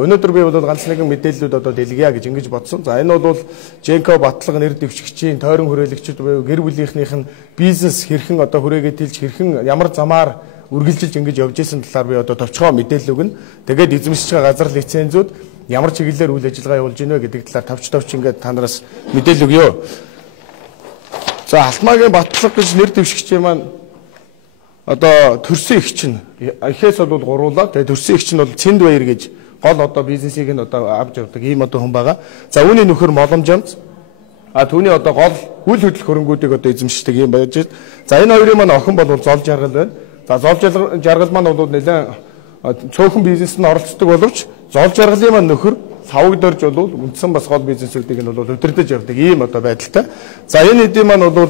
Өнөөдөр би бол ганц нэгэн мэдээллүүд одоо дэлгийа гэж ингэж бодсон. За энэ бол Женко Батлага нэр дэвшигчийн тойрон хүрээлэгчид буюу гэр бүлийнхнийх нь бизнес хэрхэн одоо хүрээгээ тэлж хэрхэн ямар замаар үргэлжилж ингэж явж исэн талаар би одоо товчгоо мэдээлэл өгнө. Тэгээд эзэмшиж байгаа газар лицензүүд ямар чиглэлээр үйл ажиллагаа явуулж байна вэ гэдэг талаар товч ингээд та нараас мэдээлэл өгье. За Алтмаагийн Батлага гэж нэр дэвшигчийн маань одоо төрсөн их чинь эхээс бол гуруулаад тэгээд төрсөн их чинь бол Цэнд Баяр гэж гол одоо бизнесийг нь одоо авч явдаг ийм одоо хүн байгаа. За үүний нөхөр Боломжомц. Түүний одоо гол үйл хөдлөх хөрөнгүүдийг одоо эзэмшдэг юм байж байна. За энэ хоёрын маань охин бол Зол Жаргал байна. За Зол Жаргал маань бол нэлээд цөөхөн бизнест нь оролцдог боловч Зол Жаргалын маань нөхөр Савагдорж бол үндсэн бас гол бизнесүүдийг нь бол удирдах явдаг ийм одоо байдалтай. За энэ хэдийн маань бол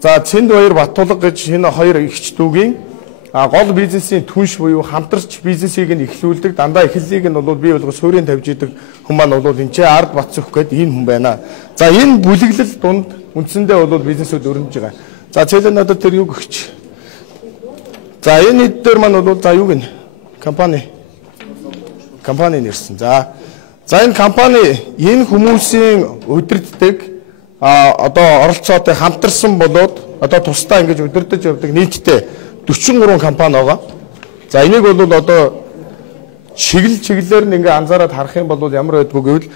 за Цэнд Баяр Батулга гэж энэ хоёр эгч дүүгийн гол бизнесийн түнш буюу хамтарч бизнесийг нь эхлүүлдэг дандаа эхлэлийг нь бол бий болгож суурийн тавьж идэг хүн маань бол энэ ч ард Батцөх гэдэг энэ хүн байна. За энэ бүлэглэл дунд үндсэндээ бол бизнесүүд өрнөж байгаа. За цэлэн надад тэр юу гэгч. За энэ хэд дээр маань бол за юу гэнэ? Компани нэрсэн. За энэ компани энэ хүмүүсийн удирддаг одоо оролцоотой хамтарсан болоод одоо тусдаа ингэж удирдах явдаг нийтдээ 43 компани байгаа. За энийг бол одоо чиглэлээр нь ингээ анзаараад харах юм бол ямар байдгүй гэвэл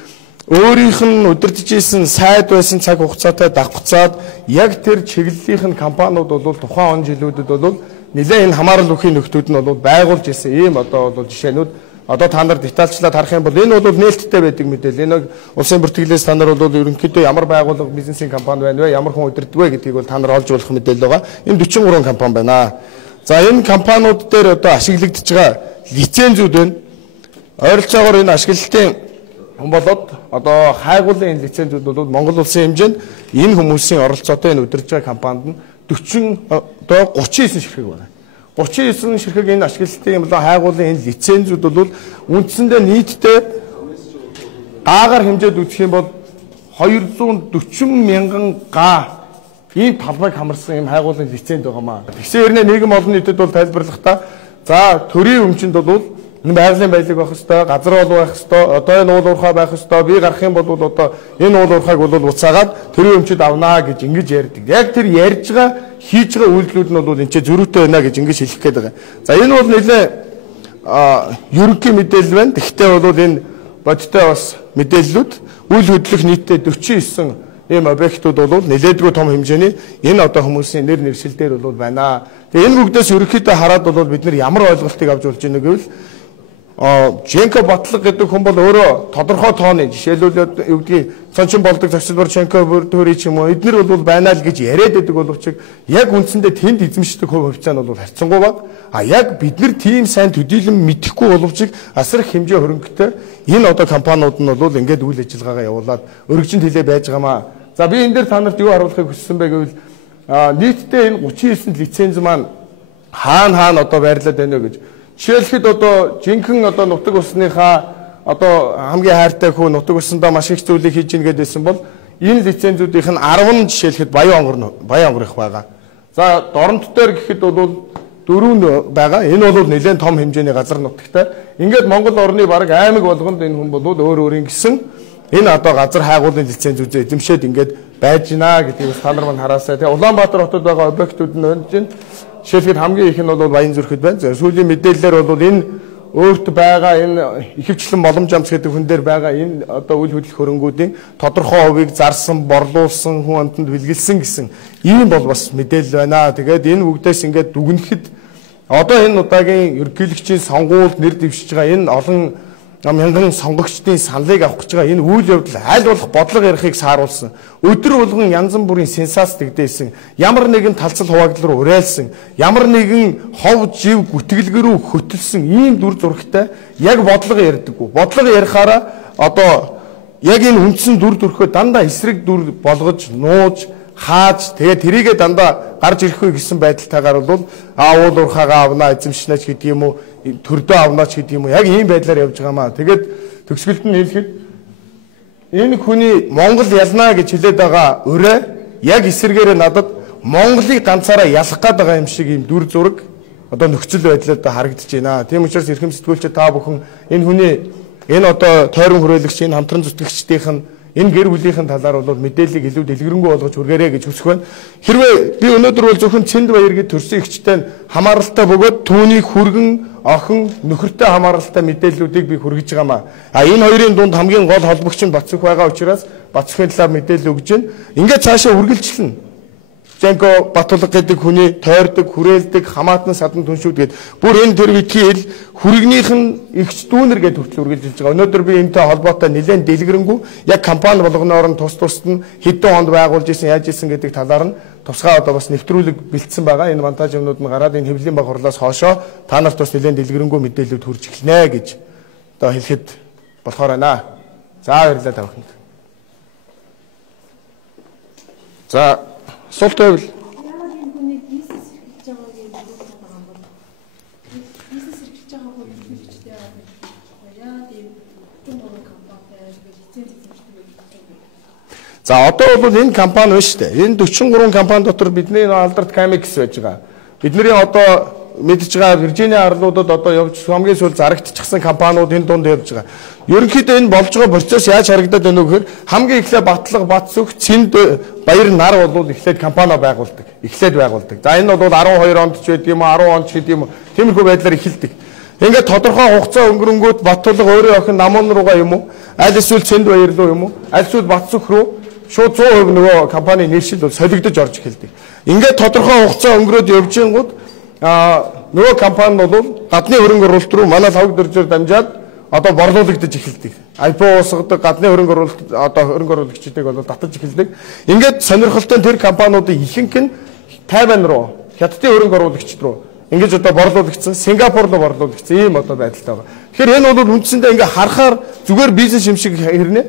өөрийнх нь удирдах исэн сайд байсан цаг хугацаатай давхцаад яг тэр чиглэлийн компаниуд бол тухайн он жилүүдэд бол нэлээд энэ хамаарал бүхий нөхдүүд нь бол байгуулж исэн ийм одоо бол жишээнүүд одоо та нар детальчлаад харах юм бол энэ бол нээлттэй байдаг мэдээлэл. Энэ улсын бүртгэлээс та нар бол ерөнхийдөө ямар байгууллага бизнесийн компани байна вэ? Ямар хүн удирддаг вэ гэдгийг бол та нар олж болох мэдээлэл байгаа. Энэ 43 компани байна. За энэ компаниуд дээр одоо ашиглагдж байгаа лицензүүд байна. Ойролцоогоор энэ ашиглалтын болоод одоо хайгуулын энэ лицензүүд бол Монгол улсын хэмжээнд энэ хүмүүсийн оролцоотой энэ удирдах байгаа компанид нь 39 ширхэг байна. 39 ширхэг энэ ашиглалтын юм болоо хайгуулын энэ лицензүүд бол үндсэндээ нийтдээ гаагаар хэмжээд үзэх юм бол 240 мянган га ийм талбайг хамарсан юм хайгуулын лиценз байгаамаа. Тэгсэн хэрнээ нийгэм олон нийтэд бол тайлбарлахдаа за төрийн өмчөнд бол энэ байгалийн баялаг байх хэвээр, газар бол байх хэвээр, одоо энэ уул уурхай байх хэвээр, би гарах юм бол одоо энэ уул уурхайг бол уцаагаад төрийн өмчөд авнаа гэж ингэж ярьдаг. Яг тэр ярьж байгаа хийж байгаа үйлдэлүүд нь бол энэ ч зөрүүтэй байна гэж ингэж хэлэх гээд байгаа. За энэ бол нэлээ ерөнхий мэдээлэл байна. Тэгвэл бол энэ бодиттой бас мэдээллүүд үйл хөдлөх нийтдээ 49 ийм объектууд бол нэлээдгүй том хэмжээний энэ одоо хүмүүсийн нэр нэршилдээр бол байна. Тэгээ энэ бүгдээс ерөнхийдөө хараад бол бид нар ямар ойлголтыг авч болж байна гэвэл Женко Батлага гэдэг хүн бол өөрөө тодорхой тооны жишээлбэл юу гэдгийг цончин болдог зочдор Женко бүртөөрий ч юм уу эднэр бол байна л гэж яриад байдаг боловч яг үндсэндээ тэнд эзэмшдэг хувь хувьцаа нь бол харьцангуй бага. Яг бид нар тийм сайн төдийлөн мэдэхгүй боловч асар их хэмжээ хөрөнгөтэй энэ одоо компаниуд нь бол ингээд үйл ажиллагаагаа явуулаад өргөжинд хилээ байж байгаамаа. За би энэ дээр та нарт юу харуулахыг хүссэн бэ гэвэл нийтдээ энэ 39 лиценз маань хаана одоо байрлаад байна вэ гэж. Жишээлхэд одоо жинхэнэ одоо нутаг усныхаа одоо хамгийн хайртай хүн нутаг усандаа маш их зүйлийг хийж ийн гэдээсэн бол энэ лицензүүдийнх нь 10 жишээлхэд Баян онгор их байгаа. За Доронт дээр гэхэд бол 4 байгаа. Энэ бол нэлээд том хэмжээний газар нутагтай. Ингээд Монгол орны баг аймаг болгонд энэ хүн бол өөрийн гэсэн энэ одоо газар хайгуулын лицензүүдээ эзэмшээд ингээд байж гинэ гэдгийг та нар мань хараасай. Тэгээ Улаанбаатар хотод байгаа объектууд нь байна чинь. Жишээлбэл хамгийн их нь бол Баянзүрхэд байна. Сүүлийн мэдээллээр бол энэ өөрт байгаа энэ ихэвчлэн Боломжомц гэдэг хүн дээр байгаа энэ одоо үйл хөдлөх хөрөнгүүдийн тодорхой хувийг зарсан, борлуулсан, хүн амтанд бэлгэлсэн гэсэн ийм бол бас мэдээлэл байна. Тэгээд энэ бүгдээс ингээд дүгнэхэд одоо энэ удаагийн ерөнхийлөгчийн сонгуульд нэр дэвшиж байгаа энэ олон мянган сонгогчдын саналыг авах гэж байгаа энэ үйл явдал аль болох бодлого ярихыг сааруулсан. Өдөр болгон янз бүрийн сенсац тэгдээсэн. Ямар нэгэн талцал хуваагдал руу уриалсан. Ямар нэгэн хов жив гүтгэлгэрүү хөтөлсөн ийм дүр зурагтай яг бодлого ярьдаггүй. Бодлого ярихаараа одоо яг энэ үндсэн дүр төрхөө дандаа эсрэг дүр болгож нууж хааж тэгээд тэрийгэ дандаа гарч ирэхгүй гэсэн байдалтайгаар бол уул уурхайгаа авнаа эзэмшнэч гэдэг юм уу төрдөө авнаач гэдэг юм уу яг ийм байдлаар явж байгаамаа. Тэгээд төгсгөлд нь хэлэхэд энэ хүний Монгол ялнаа гэж хэлээд байгаа өрөө яг эсэргээрээ надад Монголыг ганцаараа ялах гээд байгаа юм шиг ийм дүр зураг одоо нөхцөл байдлаар харагдаж байна. Тийм учраас эрхэм сэтгүүлчид та бүхэн энэ хүний Энэ одоо тойрон хүрээлэгч, энэ хамтран зүтгэгчдийнх нь энэ гэр бүлийнхэн талаар бол мэдээллийг илүү дэлгэрэнгүй болгож хүргээрэй гэж хүсэх байна. Хэрвээ би өнөөдөр бол зөвхөн Цэнд Баяр гэж төрсэн эгчтэй хамааралтай бөгөөд түүний хүргэн, охин, нөхөртэй хамааралтай мэдээллүүдийг би хүргэж байгаамаа. Энэ хоёрын дунд хамгийн гол холбогч нь Бацүх байгаа учраас Бацүхийн талаар мэдээлэл өгж байна. Ингээд цаашаа үргэлжлэнэ. Жэнко Батулга гэдэг хүний тойрдог, хүрээлдэг, хамаатан садан түншүүдгээд бүр энэ төр витгийл хүрэгнийх нь эгч дүүнэр гэдээ хүртэл үргэлжилж байгаа. Өнөөдөр би энэтэй холбоотой нэлээд дэлгэрэнгүй яг компани болгоноор нь тус тусад нь хэдэн хонд байгуулж исэн, яаж исэн гэдэг талаар нь тусгай одоо бас нэвтрүүлэг бэлдсэн байгаа. Энэ монтаж юмнууд нь гараад энэ хэвлэлийн баг хурлаас хоошоо та нарт бас нэлээд дэлгэрэнгүй мэдээлэлүүд хүрч эхэлнэ гэж одоо хэлэхэд болохоор байна. За баярлалаа та бүхэнд. За асуулт байвал яагаад энэ хүний бизнес эрхэлж байгааг юм бодож байгаа юм бол бизнес эрхэлж байгаа хүн эрхлэгчтэй яагаад ийм том компанитай лиценз эзэмшдэг юм. За одоо бол энэ компани байна шүү дээ. Энэ 43 компани дотор бидний алдарт Camex байж байгаа. Бидний одоо мэдж байгаа Виржиниа арлуудад одоо явж хамгийн сүүл зарагдчихсан компаниуд энэ дунд явж байгаа. Ерөнхийдөө энэ болж байгаа процесс яаж харагдаад байна вэ гэхээр хамгийн эхлээ Батлага, Бацүх, Цэнд Баяр нар бол эхлээд компани байгуулдаг. Эхлээд байгуулдаг. За энэ бол 12 онд ч байдаг юм уу, 10 онд ч гэдэг юм уу. Тиймэрхүү байдлаар эхэлдэг. Ингээд тодорхой хугацаа өнгөрөнгөт Батлага өөрийн охин Намун руугаа юм уу, аль эсвэл Цэнд Баяр руу юм уу, аль эсвэл Бацүх руу шууд 100% нөгөө компани нэршил бол солигдож орж эхэлдэг. Ингээд тодорхой хугацаа өнгөрөөд явж ингууд нөгөө компани бол гадны хөрөнгө оруулалт руу манай лавг дөржөөр дамжаад одоо борлуулагдаж эхэлдэг. IPO уусгадаг гадны хөрөнгө оруулалт одоо хөрөнгө оруулагчдыг бол татаж эхэлдэг. Ингээд сонирхолтой тэр компаниудын ихэнх нь Тайван руу, Хятадын хөрөнгө оруулагчид руу ингэж одоо борлуулагдсан, Сингапур руу борлуулагдсан ийм одоо байдалтай байгаа. Тэгэхээр энэ бол үндсэндээ ингээ харахаар зүгээр бизнес юм шиг хэрнэ.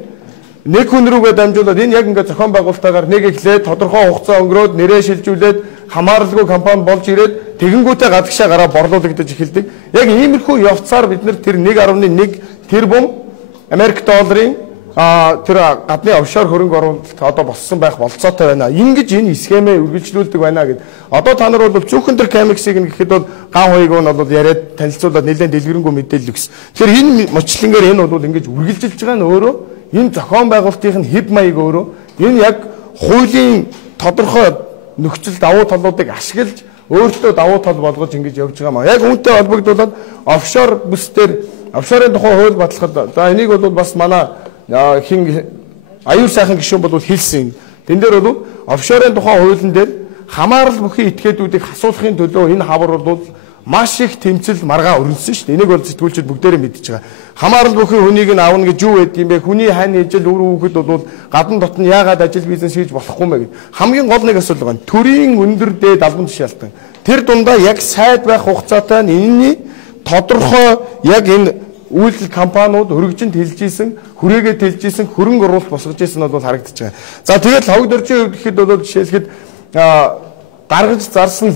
Нэг хүн рүүгээ дамжуулаад энэ яг ингээ зохион байгуулалтаагаар нэг эхлээд тодорхой хугацаа өнгөрөөд нэрээ шилжүүлээд хамааралгүй компани болж ирээд тэгэнгүүтээ гадагшаа гараа борлуулагдаж эхэлдэг. Яг иймэрхүү явцаар бид нар тэр 1.1 тэрбум Америк долларын тэр гадны офшор хөрөнгө оруулалт одоо болсон байх болцоотой байна. Ингэж энэ схемээ үргэлжлүүлдэг байна гэд. Одоо та нар бол зөвхөн тэр Camex-ийг гэхэд бол ган хоёг нь бол яриад танилцуулаад нэлээд дэлгэрэнгүй мэдээлэл өгсөн. Тэгэхээр энэ мочлонгээр энэ бол ингэж үргэлжилж байгаа нь өөрөө энэ зохион байгуулалтын хэв маяг өөрөө энэ яг хуулийн тодорхой нөхцөл давуу талуудыг ашиглаж өөртөө давуу тал болгож ингэж явж байгаа маа. Яг үүнтэй холбогдуулаад офшор бүсдэр офшорын тухай хууль баталгахад за энийг бол бас манай хин аюул сайхан гишүүн бол хэлсэн. Тэн дээр бол офшорын тухай хуулийн дээр хамаарал бүхий этгээдүүдийг хасуулахын төлөө энэ хавар бол маш их тэмцэл маргаа өрнөсөн шүү дээ. Энийг бол сэтгүүлчид бүгдээрээ мэдчихэж байгаа. Хамаарал бүхий хүнийг нь аавна гэж юу гэдэг юм бэ? Хүний хань ижил үр хүүхэд бол гадна дотн яагаад ажил бизнес хийж болохгүй мэ гэд. Хамгийн гол нэг асуудал байна. Төрийн өндөр дээд албан тушаалтан. Тэр дундаа яг сайд байх хугацаатай нь энэний тодорхой яг энэ үйлдэл компаниуд өргөжинд хэлж ийсэн, хүрээгээ хэлж ийсэн, хөрөнгө оруулалт босгож ийсэн нь бол харагдаж байгаа. За тэгээд лавг дөржийн хувьд гэхэд бол жишээлхэд гаргаж зарсан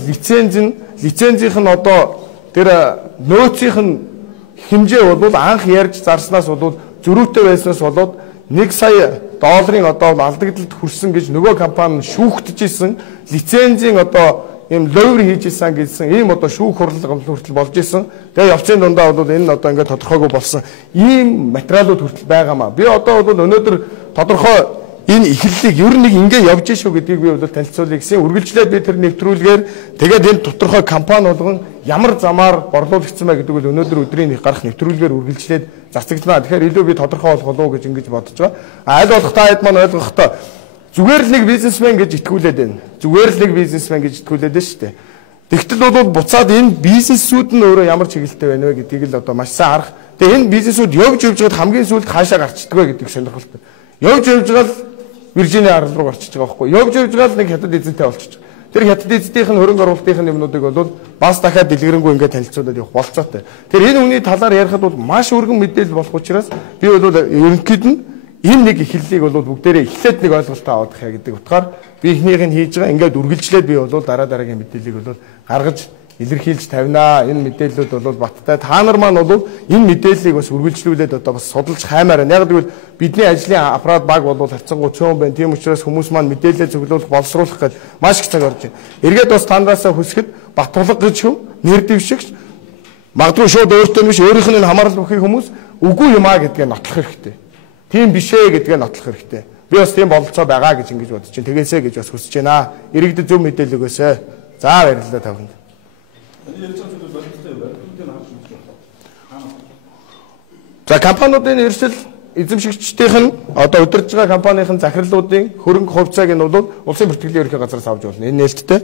лицензийнх нь одоо тэр нөөцийнх нь хэмжээ бол анх ярьж зарснаас бол зөрүүтэй байснаас болоод 1 сая долларын одоо алдагдлалд хүрсэн гэж нөгөө компани шүүхтэж исэн лицензийн одоо ийм ловер хийж исэн гэсэн ийм одоо шүүх хурлал хүртэл болж исэн. Тэгээ явцын дундаа бол энэ одоо ингээд тодорхойгүй болсон ийм материалууд хүртэл байгаамаа. Би одоо бол өнөөдөр тодорхой энэ эхлэлийг ер нь ингээ явж шүү гэдгийг би бол танилцуулъя гэсэн. Үргэлжлээд би тэр нэвтрүүлгээр тэгээд энэ тодорхой компани болгон ямар замаар борлуулагдсан бай гэдэг бол өнөөдөр өдрийн гарах нэвтрүүлгээр үргэлжлээд зарцагдана. Тэгэхээр илүү би тодорхой болгох уу гэж ингэж бодож байгаа. Аль болох та хэд маань ойлгохдоо зүгээр л нэг бизнесмен гэж итгүүлээд байна. Зүгээр л нэг бизнесмен гэж итгүүлээд байна шүү дээ. Тэгтэл бол буцаад энэ бизнесүүд нь өөрөө ямар чиглэлтэй байна вэ гэдгийг л одоо маш сайн харах. Тэгээ энэ бизнесүүд явж байгаад хамгийн сүүлд хаашаа гарчдаг вэ гэдэг сонирхолтой. Явж байгаа л Виржиниа арал руу гарчиж байгаа байхгүй. Явж байгаа л нэг хятад эзэнтэй болчихж байгаа. Тэр хятад эзэнтийнх нь хөрөнгө оруулалтын юмнуудыг бол бас дахиад дэлгэрэнгүй ингээд танилцуулаад явах болцоотой. Тэр энэ хүний талаар ярихад бол маш өргөн мэдээлэл болох учраас би бол ерөнхийд нь энэ нэг эхлэлийг бол бүгдээрээ эхлээд нэг ойлголтоо авах гэдэг утгаар би эхнийх нь хийж байгаа. Ингээд үргэлжлээд би бол дараагийн мэдээллийг бол гаргаж илэрхийлж тавина. Энэ мэдээллүүд бол баттай. Та нар маань бол энэ мэдээллийг бас үргэлжлүүлээд одоо бас судалж хаймаар байна. Яг гэвэл бидний ажлын аппарат баг бол харьцангуй цөөн байна. Тийм учраас хүмүүс маань мэдээлэл зөвлөх, боловсруулах гэж маш их цаг орж байна. Эргээд бас тандаасаа хүсэхэд Батулга гэж нэр дэвшигч магадгүй шууд өөртөө биш өөрийнх нь хамаарал бүхий хүмүүс үгүй юм аа гэдгээ нотлох хэрэгтэй. Тийм биш ээ гэдгээ нотлох хэрэгтэй. Би бас тийм бололцоо байгаа гэж ингэж бодож чинь тэгээсэ гэж бас хүсэж байна. Иргэдэд зөв мэдээлэл өгөөсэй. За баярлалаа тавханд. За компаниудын эрсдэл эзэмшигчдийнх нь одоо удирдах байгаа компанийн захирлуудын хөрөнгө хувьцааг нь бол улсын бүртгэлийн ерөнхий газраас авч болно. Энэ нээлттэй.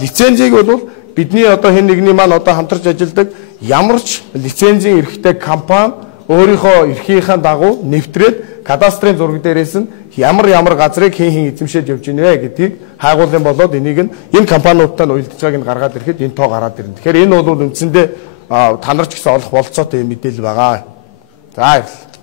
Лицензийг бол бидний одоо хэн нэгний маань одоо хамтарч ажилладаг ямар ч лицензийн эрхтэй компани өөрийнхөө эрхийнхээ дагуу нэвтрээд кадастрын зураг дээрээс нь ямар газрыг хэн эзэмшээд явж байна вэ гэдгийг хайгуулсан болоод энийг нь энэ компаниудтай нь уялдаж байгааг нь гаргаад ирэхэд энэ тоо гараад ирнэ. Тэгэхээр энэ бол үндсэндээ та нар ч гэсэн олох болцоотой мэдээлэл байгаа. За баярлалаа.